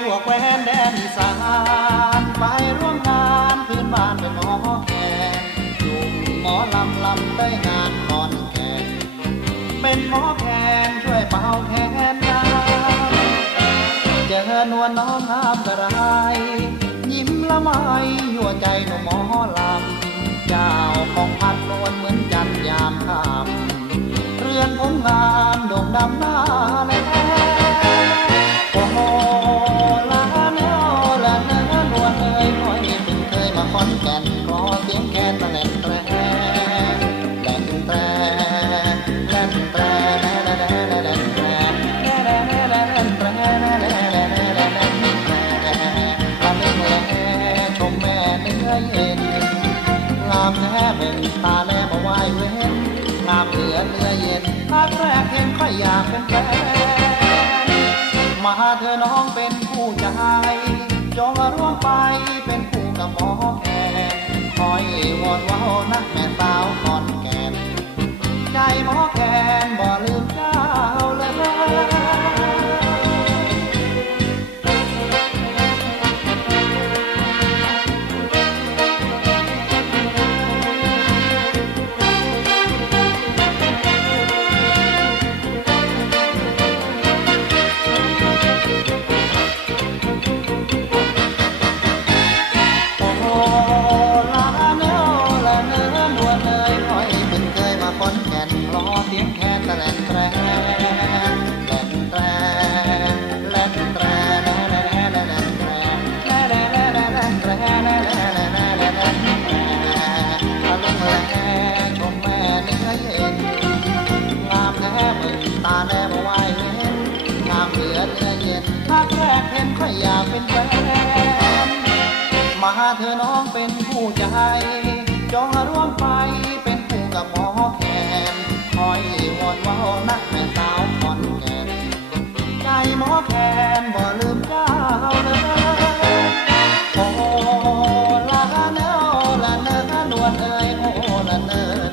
ทั่วแคว้นแดนอีสานไปร่วมงานพื้นบ้านเป็นหมอแคนจุ่มหมอลำลำได้งานนอนแคนเป็นหมอแคนช่วยเป่าแขนได้เจอนวลน้องห้ามกระไร ยเย็นงามแท้เป็นตาแลมาไหว้เว้นงามเหลือเนื้อเย็นตาแรกเห็นค่อยอยากเป็นแฟนมาเธอน้องเป็นผู้ใจจงร่วมไปเป็นผู้กับหมอแขกคอย มาเธอน้องเป็นผู้ใจ จองร่วมไป na